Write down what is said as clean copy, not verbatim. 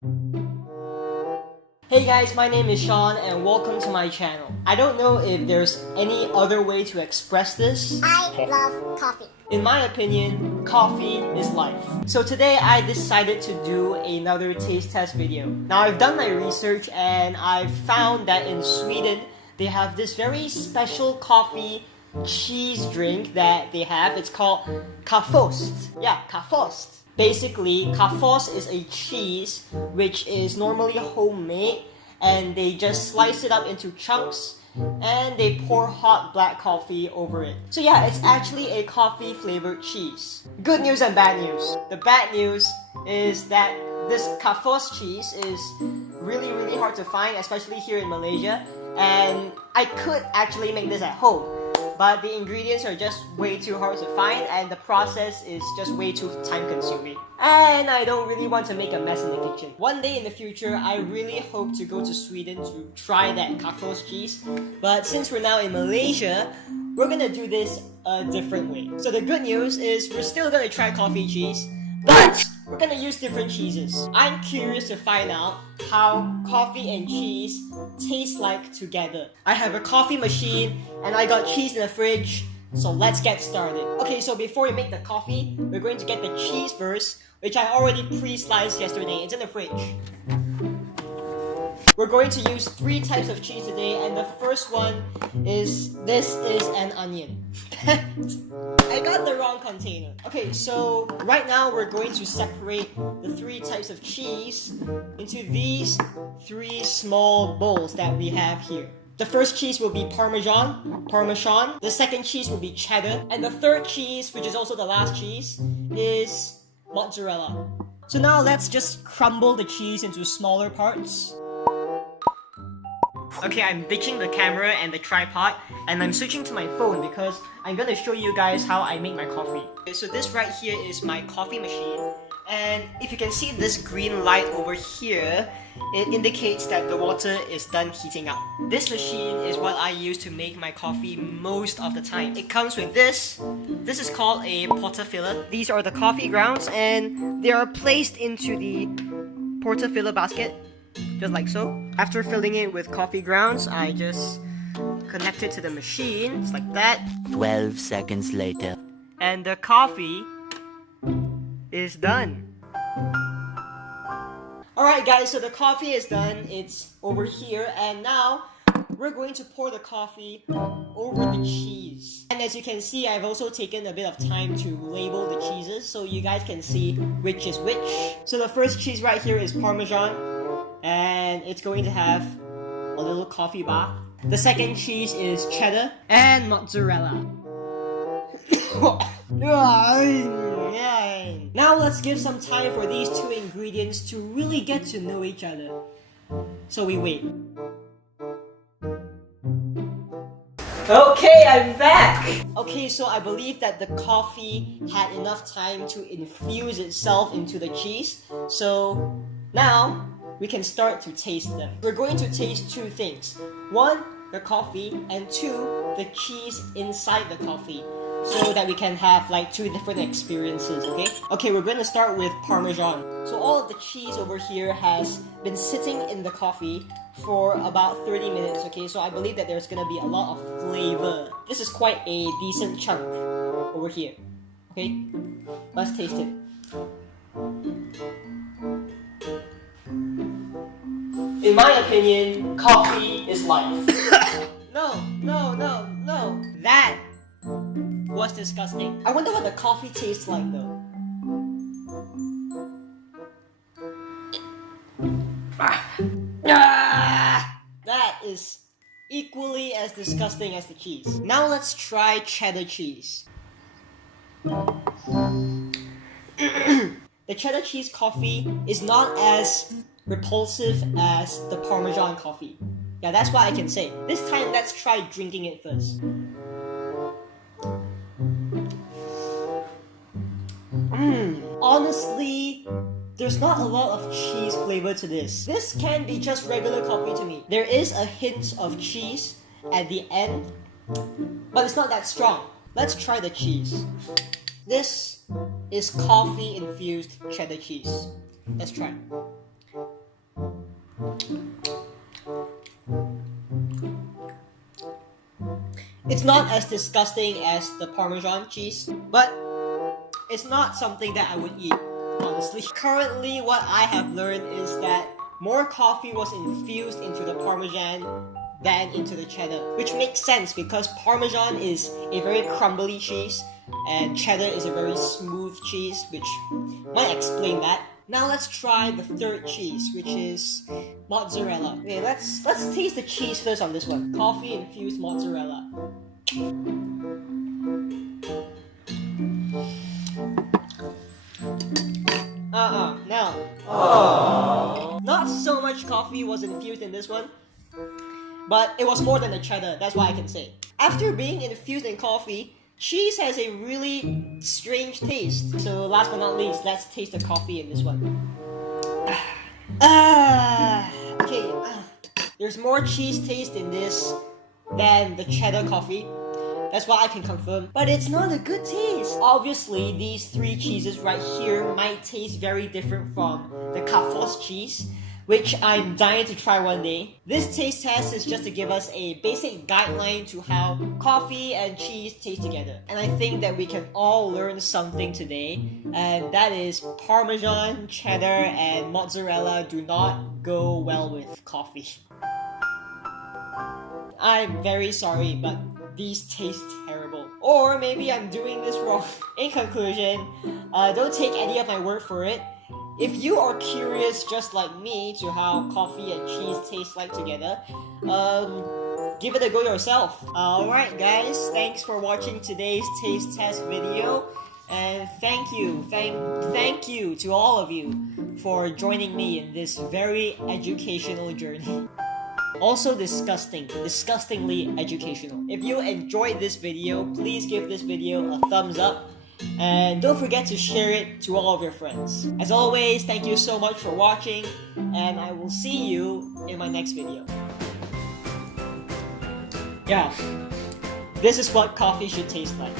Hey guys, my name is Sean and welcome to my channel. I don't know if there's any other way to express this. I love coffee. In my opinion, coffee is life. So today I decided to do another taste test video. Now I've done my research and I've found that in Sweden they have this very special coffee cheese drink that they have. It's called Kaffeost. Yeah, Kaffeost. Basically, Kaffeost is a cheese which is normally homemade and they just slice it up into chunks and they pour hot black coffee over it. So yeah, it's actually a coffee flavored cheese. Good news and bad news. The bad news is that this Kaffeost cheese is really hard to find, especially here in Malaysia, and I could actually make this at home. But the ingredients are just way too hard to find and the process is just way too time consuming. And I don't really want to make a mess in the kitchen. One day in the future, I really hope to go to Sweden to try that Kaffeost cheese. But since we're now in Malaysia, we're gonna do this a different way. So the good news is we're still gonna try coffee cheese, but we're gonna use different cheeses. I'm curious to find out how coffee and cheese taste like together. I have a coffee machine and I got cheese in the fridge, so let's get started. Okay, so before we make the coffee, we're going to get the cheese first, which I already pre-sliced yesterday. It's in the fridge. We're going to use 3 types of cheese today, and the first one is, this is an onion. I got the wrong container. Okay, so right now we're going to separate the 3 types of cheese into these 3 small bowls that we have here. The first cheese will be Parmesan. The second cheese will be cheddar. And the third cheese, which is also the last cheese, is mozzarella. So now let's just crumble the cheese into smaller parts. Okay, I'm ditching the camera and the tripod and I'm switching to my phone because I'm gonna show you guys how I make my coffee. Okay, so this right here is my coffee machine, and if you can see this green light over here, it indicates that the water is done heating up. This machine is what I use to make my coffee most of the time. It comes with this. This is called a portafilter. These are the coffee grounds and they are placed into the portafilter basket, just like so. After filling it with coffee grounds, I just connect it to the machine, just like that. 12 seconds later. And the coffee is done. Alright guys, so the coffee is done. It's over here, and now we're going to pour the coffee over the cheese. And as you can see, I've also taken a bit of time to label the cheeses so you guys can see which is which. So the first cheese right here is Parmesan, and it's going to have a little coffee bath. The second cheese is cheddar and mozzarella. Now let's give some time for these 2 ingredients to really get to know each other. So we wait. Okay, I'm back! Okay, so I believe that the coffee had enough time to infuse itself into the cheese. So now we can start to taste them. We're going to taste 2 things. 1, the coffee, and 2, the cheese inside the coffee, so that we can have like 2 different experiences, okay? Okay, we're going to start with Parmesan. So all of the cheese over here has been sitting in the coffee for about 30 minutes, okay? So I believe that there's going to be a lot of flavor. This is quite a decent chunk over here, okay? Let's taste it. In my opinion, coffee is life. No. That was disgusting. I wonder what the coffee tastes like though. That is equally as disgusting as the cheese. Now let's try cheddar cheese. The cheddar cheese coffee is not as repulsive as the Parmesan coffee. Yeah, that's what I can say. This time, let's try drinking it first. Honestly, there's not a lot of cheese flavor to this. This can be just regular coffee to me. There is a hint of cheese at the end, but it's not that strong. Let's try the cheese. This is coffee infused cheddar cheese. Let's try. It's not as disgusting as the Parmesan cheese, but it's not something that I would eat, honestly. Currently, what I have learned is that more coffee was infused into the Parmesan than into the cheddar, which makes sense because Parmesan is a very crumbly cheese and cheddar is a very smooth cheese, which might explain that. Now let's try the third cheese, which is mozzarella. Okay, let's taste the cheese first on this one. Coffee infused mozzarella. No. Aww. Not so much coffee was infused in this one, but it was more than the cheddar, that's what I can say. After being infused in coffee, cheese has a really strange taste. So last but not least, let's taste the coffee in this one. Okay. There's more cheese taste in this than the cheddar coffee. That's what I can confirm. But it's not a good taste. Obviously, these three cheeses right here might taste very different from the Kaffeost cheese, which I'm dying to try one day. This taste test is just to give us a basic guideline to how coffee and cheese taste together. And I think that we can all learn something today, and that is Parmesan, cheddar, and mozzarella do not go well with coffee. I'm very sorry, but these taste terrible. Or maybe I'm doing this wrong. In conclusion, don't take any of my word for it. If you are curious just like me to how coffee and cheese taste like together, give it a go yourself. Alright guys, thanks for watching today's taste test video. And thank you to all of you for joining me in this very educational journey. Also disgustingly educational. If you enjoyed this video, please give this video a thumbs up. And don't forget to share it to all of your friends. As always, thank you so much for watching, and I will see you in my next video. Yeah, this is what coffee should taste like.